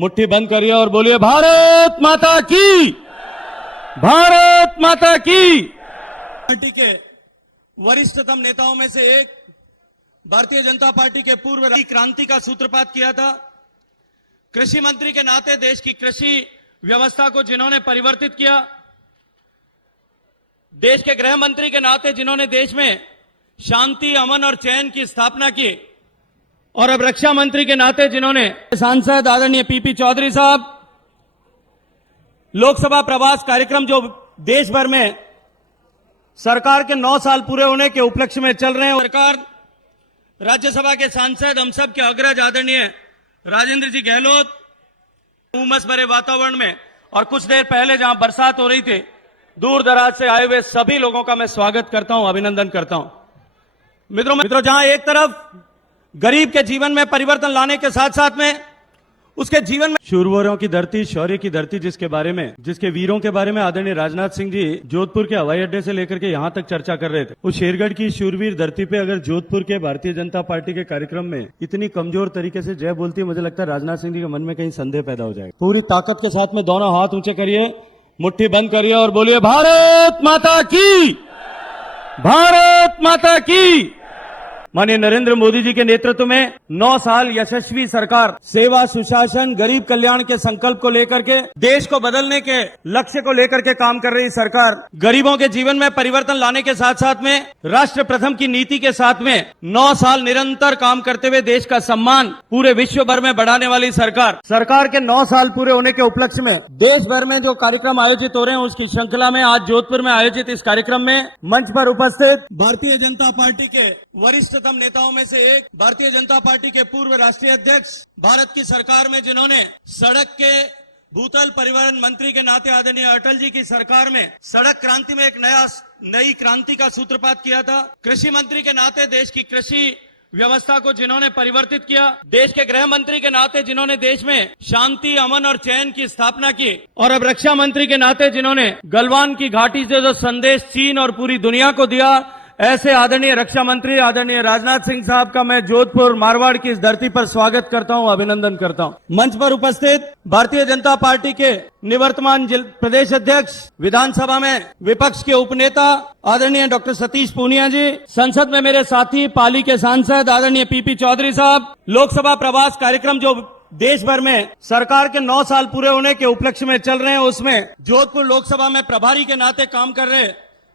मुट्ठी बंद करिए और बोलिए भारत माता की, भारत माता की। पार्टी के वरिष्ठतम नेताओं में से एक भारतीय जनता पार्टी के पूर्व क्रांति का सूत्रपात किया था। कृषि मंत्री के नाते देश की कृषि व्यवस्था को जिन्होंने परिवर्तित किया, देश के गृह मंत्री के नाते जिन्होंने देश में शांति, अमन और चैन की स्थापना की, और अब रक्षा मंत्री के नाते जिन्होंने सांसद आदरणीय पीपी चौधरी साहब लोकसभा प्रवास कार्यक्रम जो देश भर में सरकार के 9 साल पूरे होने के उपलक्ष्य में चल रहे हैं। सरकार, राज्यसभा के सांसद, हम सब के अग्रज आदरणीय राजेंद्र जी गहलोत उमस भरे वातावरण में और कुछ देर पहले जहां बरसात हो रही थी, दूर दराज से आए हुए सभी लोगों का मैं स्वागत करता हूं, अभिनंदन करता हूं। मित्रों, जहां एक तरफ गरीब के जीवन में परिवर्तन लाने के साथ साथ में उसके जीवन में शूरवीरों की धरती, शौर्य की धरती, जिसके वीरों के बारे में आदरणीय राजनाथ सिंह जी जोधपुर के हवाई अड्डे से लेकर के यहां तक चर्चा कर रहे थे, उस शेरगढ़ की शूरवीर धरती पे अगर जोधपुर के भारतीय जनता पार्टी के कार्यक्रम में इतनी कमजोर तरीके से जय बोलती है, मुझे लगता है राजनाथ सिंह जी के मन में कहीं संदेह पैदा हो जाएगा। पूरी ताकत के साथ में दोनों हाथ ऊंचे करिए, मुट्ठी बंद करिए और बोलिए भारत माता की, भारत माता की। माननीय नरेंद्र मोदी जी के नेतृत्व में 9 साल यशस्वी सरकार सेवा, सुशासन, गरीब कल्याण के संकल्प को लेकर के, देश को बदलने के लक्ष्य को लेकर के काम कर रही सरकार, गरीबों के जीवन में परिवर्तन लाने के साथ साथ में राष्ट्र प्रथम की नीति के साथ में 9 साल निरंतर काम करते हुए देश का सम्मान पूरे विश्व भर में बढ़ाने वाली सरकार के 9 साल पूरे होने के उपलक्ष्य में देश भर में जो कार्यक्रम आयोजित हो रहे हैं, उसकी श्रृंखला में आज जोधपुर में आयोजित इस कार्यक्रम में मंच पर उपस्थित भारतीय जनता पार्टी के वरिष्ठतम नेताओं में से एक भारतीय जनता पार्टी के पूर्व राष्ट्रीय अध्यक्ष, भारत की सरकार में जिन्होंने सड़क के भूतल परिवहन मंत्री के नाते आदरणीय अटल जी की सरकार में सड़क क्रांति में एक नई क्रांति का सूत्रपात किया था। कृषि मंत्री के नाते देश की कृषि व्यवस्था को जिन्होंने परिवर्तित किया, देश के गृह मंत्री के नाते जिन्होंने देश में शांति, अमन और चैन की स्थापना की, और अब रक्षा मंत्री के नाते जिन्होंने गलवान की घाटी से जो संदेश चीन और पूरी दुनिया को दिया, ऐसे आदरणीय रक्षा मंत्री आदरणीय राजनाथ सिंह साहब का मैं जोधपुर मारवाड़ की इस धरती पर स्वागत करता हूं, अभिनंदन करता हूं। मंच पर उपस्थित भारतीय जनता पार्टी के निवर्तमान प्रदेश अध्यक्ष, विधानसभा में विपक्ष के उपनेता आदरणीय डॉक्टर सतीश पूनिया जी, संसद में मेरे साथी पाली के सांसद आदरणीय पीपी चौधरी साहब, लोकसभा प्रवास कार्यक्रम जो देश भर में सरकार के 9 साल पूरे होने के उपलक्ष्य में चल रहे हैं, उसमें जोधपुर लोकसभा में प्रभारी के नाते काम कर रहे,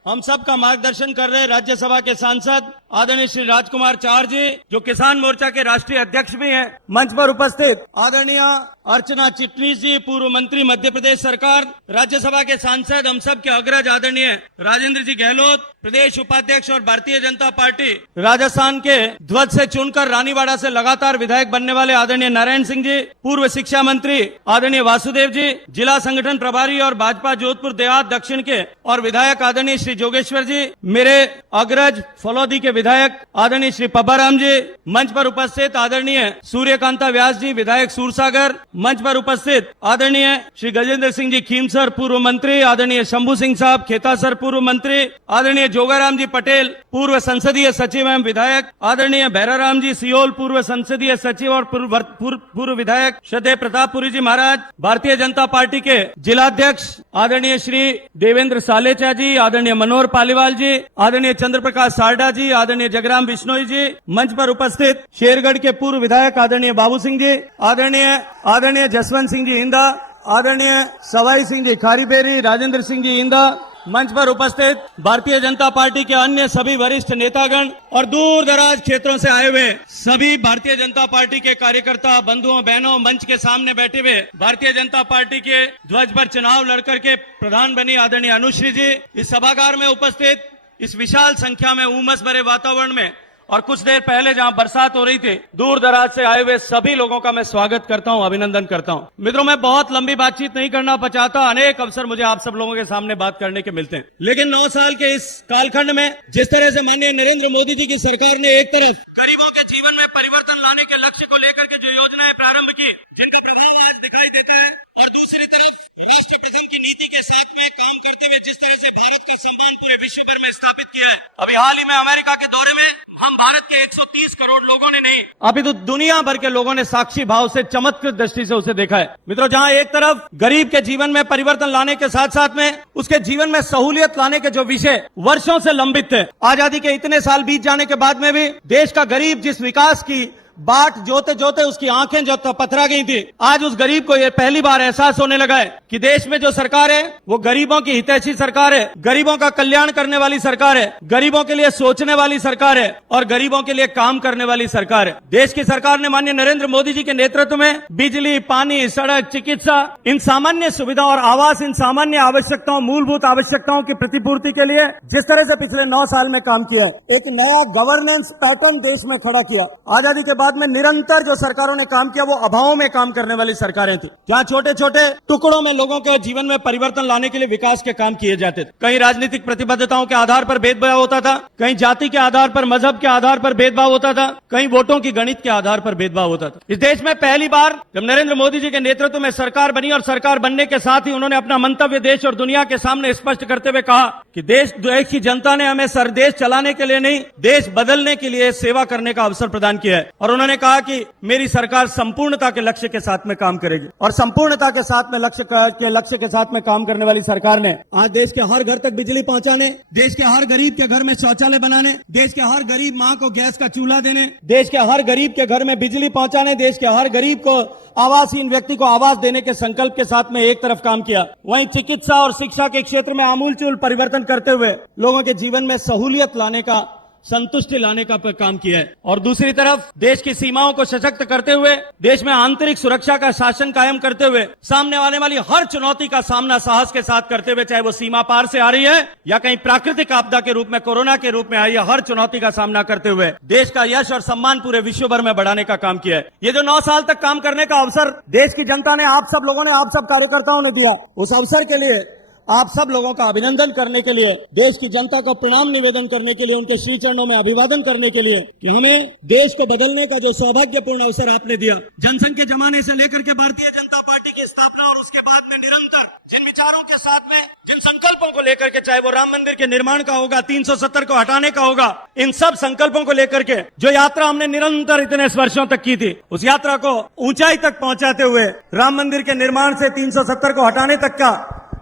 हम सब का मार्गदर्शन कर रहे राज्यसभा के सांसद आदरणीय श्री राजकुमार चार जी, जो किसान मोर्चा के राष्ट्रीय अध्यक्ष भी हैं। मंच पर उपस्थित आदरणीय अर्चना चिटनीस जी, पूर्व मंत्री मध्य प्रदेश सरकार, राज्यसभा के सांसद, हम सब के अग्रज आदरणीय राजेंद्र जी गहलोत, प्रदेश उपाध्यक्ष और भारतीय जनता पार्टी राजस्थान के ध्वज से चुनकर रानीवाड़ा से लगातार विधायक बनने वाले आदरणीय नारायण सिंह जी, पूर्व शिक्षा मंत्री आदरणीय वासुदेव जी, जिला संगठन प्रभारी और भाजपा जोधपुर देहात दक्षिण के और विधायक आदरणीय श्री जोगेश्वर जी, मेरे अग्रज फलौदी के विधायक आदरणीय श्री पब्बाराम जी, मंच पर उपस्थित आदरणीय सूर्यकांता व्यास जी, विधायक सूरसागर, मंच पर उपस्थित आदरणीय श्री गजेंद्र सिंह जी खीमसर, पूर्व मंत्री, आदरणीय शंभू सिंह साहब खेतासर, पूर्व मंत्री, आदरणीय जोगाराम जी पटेल, पूर्व संसदीय सचिव एवं विधायक, आदरणीय भैराराम जी सियोल, पूर्व संसदीय सचिव और पूर्व विधायक, श्रद्धेय प्रतापपुरी जी महाराज, भारतीय जनता पार्टी के जिलाध्यक्ष आदरणीय श्री देवेंद्र सालेचा जी, आदरणीय मनोहर पालीवाल जी, आदरणीय चंद्रप्रकाश सारडा जी, आदरणीय जगराम बिश्नोई जी, मंच पर उपस्थित शेरगढ़ के पूर्व विधायक आदरणीय बाबू सिंह जी, आदरणीय जसवंत सिंह जी हिंदा, आदरणीय सवाई सिंह जी खारीपेरी, राजेंद्र सिंह जी हिंदा, मंच पर उपस्थित भारतीय जनता पार्टी के अन्य सभी वरिष्ठ नेतागण और दूर दराज क्षेत्रों से आए हुए सभी भारतीय जनता पार्टी के कार्यकर्ता, बंधुओं, बहनों, मंच के सामने बैठे हुए भारतीय जनता पार्टी के ध्वज पर चुनाव लड़कर के प्रधान बनी आदरणीय अनुश्री जी, इस सभागार में उपस्थित इस विशाल संख्या में उमस भरे वातावरण में और कुछ देर पहले जहां बरसात हो रही थी, दूर दराज से आए हुए सभी लोगों का मैं स्वागत करता हूं, अभिनंदन करता हूं। मित्रों, मैं बहुत लंबी बातचीत नहीं करना चाहता, अनेक अवसर मुझे आप सब लोगों के सामने बात करने के मिलते हैं, लेकिन 9 साल के इस कालखंड में जिस तरह से माननीय नरेंद्र मोदी जी की सरकार ने एक तरफ गरीबों के जीवन में परिवर्तन लाने के लक्ष्य को लेकर के जो योजनाएं प्रारंभ की, जिनका प्रभाव आज दिखाई देता है, और दूसरी तरफ राष्ट्र प्रथम की नीति के साथ में काम करते हुए जिस तरह से भारत का सम्मान पूरे विश्व भर में स्थापित किया है। अभी हाल ही में अमेरिका के दौरे में हम भारत के 130 करोड़ लोगों ने नहीं, अभी तो दुनिया भर के लोगों ने साक्षी भाव से चमत्कृत दृष्टि से उसे देखा है। मित्रों, जहां एक तरफ गरीब के जीवन में परिवर्तन लाने के साथ साथ में उसके जीवन में सहूलियत लाने के जो विषय वर्षों से लंबित थे, आजादी के इतने साल बीत जाने के बाद में भी देश का गरीब जिस विकास की बाट जोते जोते उसकी आंखें जो पथरा गई थी, आज उस गरीब को यह पहली बार एहसास होने लगा है कि देश में जो सरकार है वो गरीबों की हितैषी सरकार है, गरीबों का कल्याण करने वाली सरकार है, गरीबों के लिए सोचने वाली सरकार है और गरीबों के लिए काम करने वाली सरकार है। देश की सरकार ने माननीय नरेंद्र मोदी जी के नेतृत्व में बिजली, पानी, सड़क, चिकित्सा, इन सामान्य सुविधाओं और आवास, इन सामान्य आवश्यकताओं, मूलभूत आवश्यकताओं की प्रतिपूर्ति के लिए जिस तरह से पिछले 9 साल में काम किया है, एक नया गवर्नेंस पैटर्न देश में खड़ा किया। आजादी के बाद में निरंतर जो सरकारों ने काम किया वो अभावों में काम करने वाली सरकारें थी, जहां छोटे छोटे टुकड़ों में लोगों के जीवन में परिवर्तन लाने के लिए विकास के काम किए जाते थे। कहीं राजनीतिक प्रतिबद्धताओं के आधार पर भेदभाव होता था, कहीं जाति के आधार पर, मजहब के आधार पर भेदभाव होता था, कहीं वोटों की गणित के आधार पर भेदभाव होता था। इस देश में पहली बार जब नरेंद्र मोदी जी के नेतृत्व में सरकार बनी और सरकार बनने के साथ ही उन्होंने अपना मंतव्य देश और दुनिया के सामने स्पष्ट करते हुए कहा कि देश की जनता ने हमें देश चलाने के लिए नहीं, देश बदलने के लिए सेवा करने का अवसर प्रदान किया है। और उन्होंने कहा कि मेरी सरकार संपूर्णता के लक्ष्य के साथ में काम करेगी और संपूर्णता के साथ में लक्ष्य के साथ में काम करने वाली सरकार ने आज देश के हर घर तक बिजली पहुंचाने, देश के हर गरीब के घर में शौचालय बनाने, देश के हर गरीब मां को गैस का चूल्हा देने, देश के हर गरीब के घर में बिजली पहुंचाने, देश के हर गरीब को आवासहीन व्यक्ति को आवास देने के संकल्प के साथ में एक तरफ काम किया, वहीं चिकित्सा और शिक्षा के क्षेत्र में आमूलचूल परिवर्तन करते हुए लोगों के जीवन में सहूलियत लाने का, संतुष्टि लाने का काम किया है। और दूसरी तरफ देश की सीमाओं को सशक्त करते हुए, देश में आंतरिक सुरक्षा का शासन कायम करते हुए, सामने आने वाली हर चुनौती का सामना साहस के साथ करते हुए, चाहे वो सीमा पार से आ रही है या कहीं प्राकृतिक आपदा के रूप में, कोरोना के रूप में आई है, हर चुनौती का सामना करते हुए देश का यश और सम्मान पूरे विश्व भर में बढ़ाने का काम किया है। ये जो 9 साल तक काम करने का अवसर देश की जनता ने, आप सब लोगों ने, आप सब कार्यकर्ताओं ने दिया, उस अवसर के लिए आप सब लोगों का अभिनंदन करने के लिए, देश की जनता को प्रणाम निवेदन करने के लिए, उनके श्री चरणों में अभिवादन करने के लिए कि हमें देश को बदलने का जो सौभाग्यपूर्ण अवसर आपने दिया। जनसंघ के जमाने से लेकर के भारतीय जनता पार्टी की स्थापना और उसके बाद में निरंतर जिन विचारों के साथ में, जिन संकल्पों को लेकर के, चाहे वो राम मंदिर के निर्माण का होगा, 370 को हटाने का होगा, इन सब संकल्पों को लेकर के जो यात्रा हमने निरंतर इतने वर्षों तक की थी, उस यात्रा को ऊंचाई तक पहुंचाते हुए राम मंदिर के निर्माण से 370 को हटाने तक का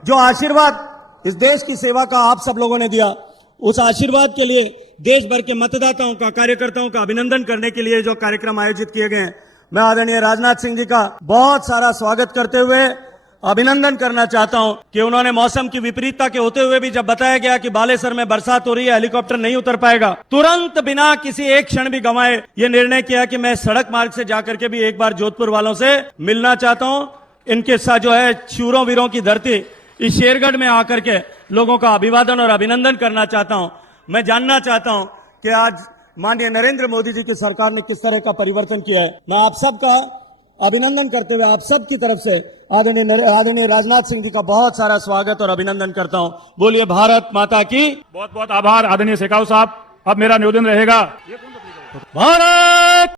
जो आशीर्वाद इस देश की सेवा का आप सब लोगों ने दिया, उस आशीर्वाद के लिए देश भर के मतदाताओं का, कार्यकर्ताओं का अभिनंदन करने के लिए जो कार्यक्रम आयोजित किए गए हैं, मैं आदरणीय राजनाथ सिंह जी का बहुत सारा स्वागत करते हुए अभिनंदन करना चाहता हूं कि उन्होंने मौसम की विपरीतता के होते हुए भी जब बताया गया कि बालेसर में बरसात हो रही है, हेलीकॉप्टर नहीं उतर पाएगा, तुरंत बिना किसी एक क्षण भी गंवाए ये निर्णय किया कि मैं सड़क मार्ग से जाकर के भी एक बार जोधपुर वालों से मिलना चाहता हूं। इनके साथ जो है शूरों वीरों की धरती इस शेरगढ़ में आकर के लोगों का अभिवादन और अभिनंदन करना चाहता हूं। मैं जानना चाहता हूं कि आज माननीय नरेंद्र मोदी जी की सरकार ने किस तरह का परिवर्तन किया है। मैं आप सबका अभिनंदन करते हुए आप सब की तरफ से आदरणीय राजनाथ सिंह जी का बहुत सारा स्वागत और अभिनंदन करता हूं। बोलिए भारत माता की। बहुत बहुत आभार आदरणीय शेखावत साहब। अब मेरा निवेदन रहेगा, भारत